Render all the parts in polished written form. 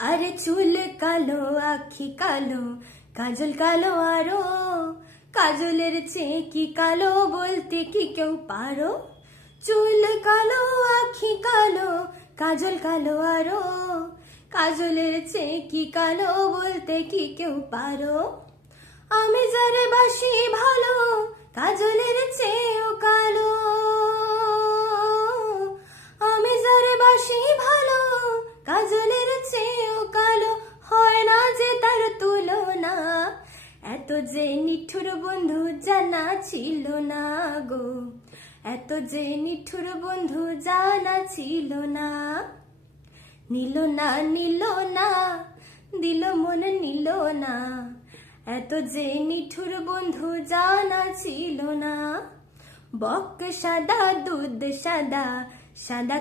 আরে চুল কালো আখি কালো কাজল কালো আরো কাজলের চেয়ে কি কালো বলতে কি কেউ পারো চুল কালো আখি কালো কাজল কালো আরো কাজলের চেয়ে কি কালো বলতে কি কেউ পারো আমি যারে বাসি ভালো কাজলের চেয়েও কালো আমি যারে বাসি ভালো কাজলের চেয়েও কালো হয় না যে তার তুলনা এত যে নিঠুর বন্ধু জানা ছিল না গো এত যে নিঠুর বন্ধু জানা ছিল না নিল না নিল না দিল মন নিল না এত যে নিঠুর বন্ধু জানা ছিল না বক সাদা দুধ সাদা সাদা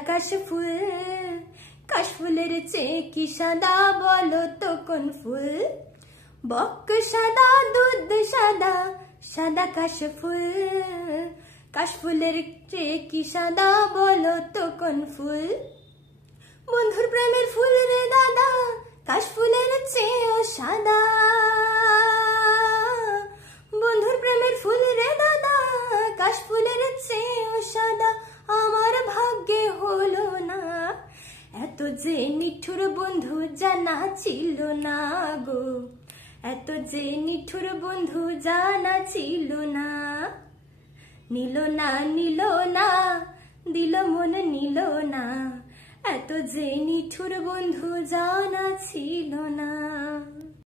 কাশফুলের চেয়ে কি সাদা বলো তো কোন ফুল বক সাদা দুধ সাদা সাদা কাশফুলের চেয়ে কি সাদা বলো তো কোন ফুল বন্ধুর প্রেমের ফুল রে দাদা কাশফুলের চেয়েও সাদা বন্ধুর প্রেমের ফুল রে দাদা কাশফুলের চেয়েও সাদা আমার ভাগ্যে হলো না এত যে নিঠুর বন্ধু জানা ছিল না গো এত যে নিঠুর বন্ধু জানা ছিল না নিল না নিল না দিল মন নিল না এত যে নিঠুর বন্ধু জানা ছিল না।